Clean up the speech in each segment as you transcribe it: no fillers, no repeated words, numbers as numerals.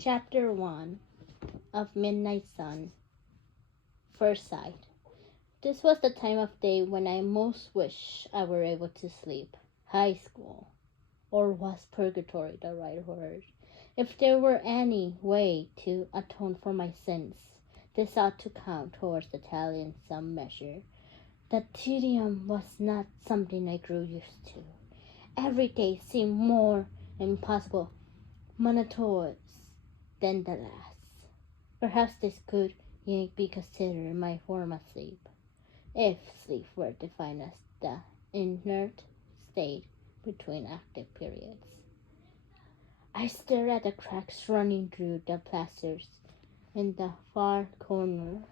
Chapter 1 of Midnight Sun. First Sight. This was the time of day when I most wish I were able to sleep. High school. Or was purgatory the right word? If there were any way to atone for my sins, this ought to count towards the tally in some measure. The tedium was not something I grew used to. Every day seemed more impossible, monotonous than the last. Perhaps this could yet be considered my form of sleep, if sleep were defined as the inert state between active periods. I stared at the cracks running through the plasters in the far corner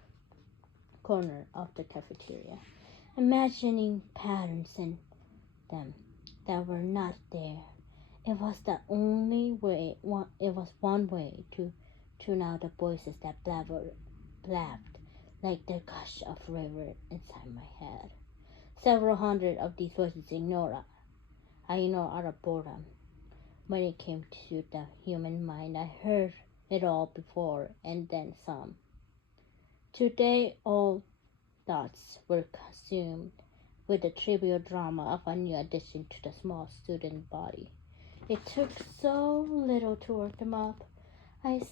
of the cafeteria, imagining patterns in them that were not there. It was one way to tune out the voices that blabbed like the gush of river inside my head. Several hundred of these voices I ignored out of boredom. When it came to the human mind, I heard it all before and then some. Today all thoughts were consumed with the trivial drama of a new addition to the small student body. It took so little to work them up. I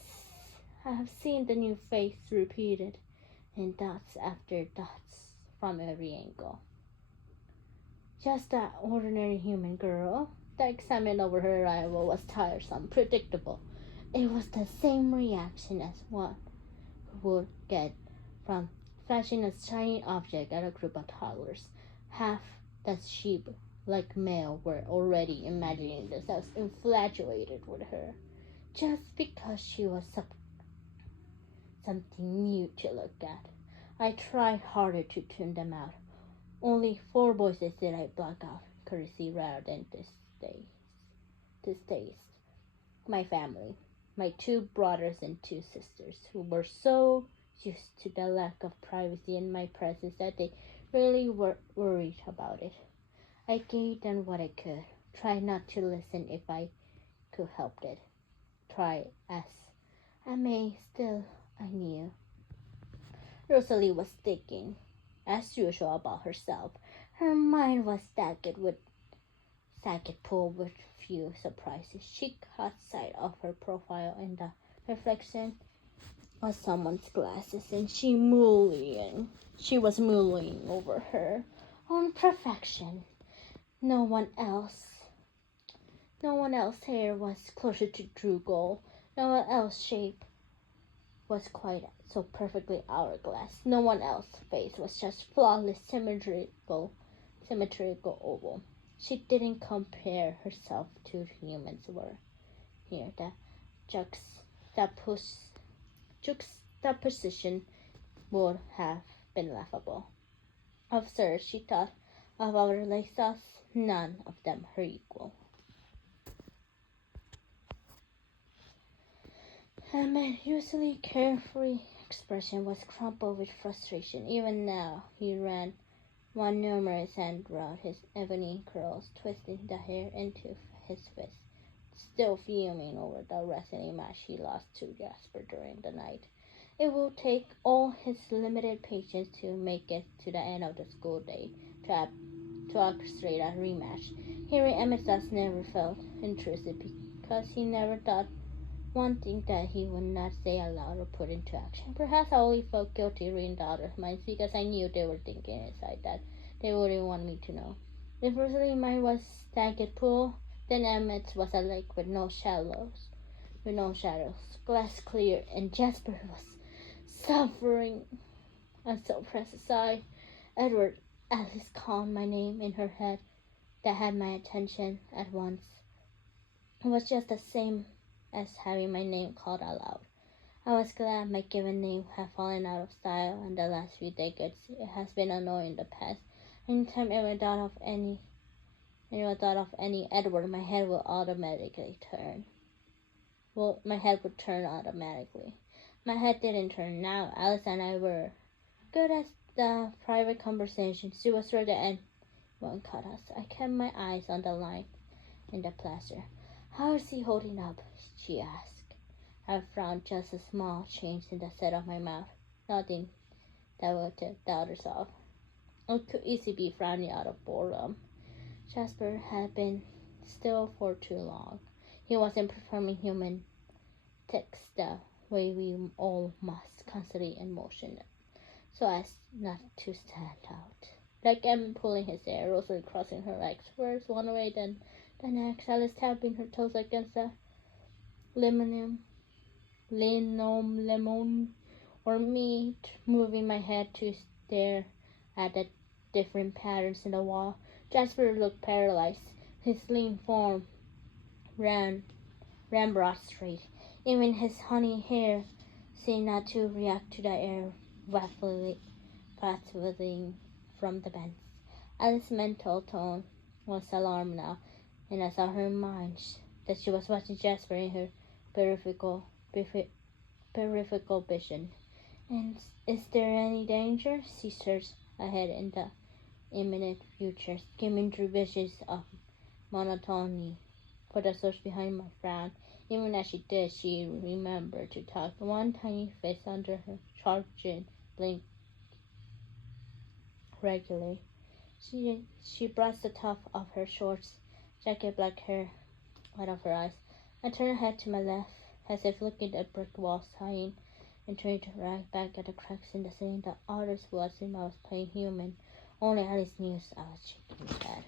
have seen the new face repeated in dots after dots from every angle. Just that ordinary human girl. The excitement over her arrival was tiresome, predictable. It was the same reaction as one would get from flashing a shiny object at a group of toddlers. Half the sheep like Meyer were already imagining themselves infatuated with her, just because she was something new to look at. I tried harder to tune them out. Only 4 voices did I block out, courtesy rather than distaste. My family, my 2 brothers and 2 sisters, who were so used to the lack of privacy in my presence that they really were worried about it. I gave them what I could, tried not to listen if I could help it. Try as I may, still I knew. Rosalie was thinking, as usual, about herself. Her mind was stacked full with few surprises. She caught sight of her profile in the reflection of someone's glasses, and she was mulling over her own perfection. No one else hair was closer to true gold. No one else shape was quite so perfectly hourglass. No one else's face was just flawless, symmetrical oval. She didn't compare herself to humans were here. The juxtaposition would have been laughable. Absurd, she thought, of our like us, none of them her equal. Her usually carefree expression was crumpled with frustration. Even now, he ran one numerous hand round his ebony curls, twisting the hair into his fist, still fuming over the wrestling match he lost to Jasper during the night. It will take all his limited patience to make it to the end of the school day to orchestrate a rematch. Hearing Emmett's thoughts never felt intrusive because he never thought one thing that he would not say aloud or put into action. Perhaps I only felt guilty reading the others' minds because I knew they were thinking inside that they wouldn't want me to know. If Rosalie's mind was stagnant pool, then Emmett's was a lake with no shadows, glass clear, and Jasper was suffering. A suppressed sigh. Edward at least called my name in her head. That had my attention at once. It was just the same as having my name called out loud. I was glad my given name had fallen out of style in the last few decades. It has been annoying in the past. Anytime anyone thought of any Edward, my head would turn. My head would turn automatically. My head didn't turn now. Alice and I were good at the private conversation. She was sure that anyone caught us. I kept my eyes on the line in the plaster. How is he holding up? She asked. I frowned, just a small change in the set of my mouth. Nothing that would tip the others off. I could easily be frowning out of boredom. Jasper had been still for too long. He wasn't performing human ticks the way we all must, constantly in motion, so as not to stand out. Like Emma pulling his hair, Rosalie crossing her legs first one way, then the next, Alice tapping her toes against the linoleum, or me moving my head to stare at the different patterns in the wall. Jasper looked paralyzed. His lean form ran broad straight. Even his honey hair seemed not to react to the air wafting from the vents. Alice's mental tone was alarmed now, and I saw her mind that she was watching Jasper in her peripheral vision. And is there any danger? She searched ahead in the imminent future, skimming through visions of monotony for the source behind my frown. Even as she did, she remembered to tuck one tiny face under her sharp chin, blink regularly. She brushed the top of her short jacket black hair out of her eyes. I turned her head to my left, as if looking at brick walls high and trying to right back at the cracks in the ceiling. The others who assumed I was playing human. Only Alice knew I was shaking his head.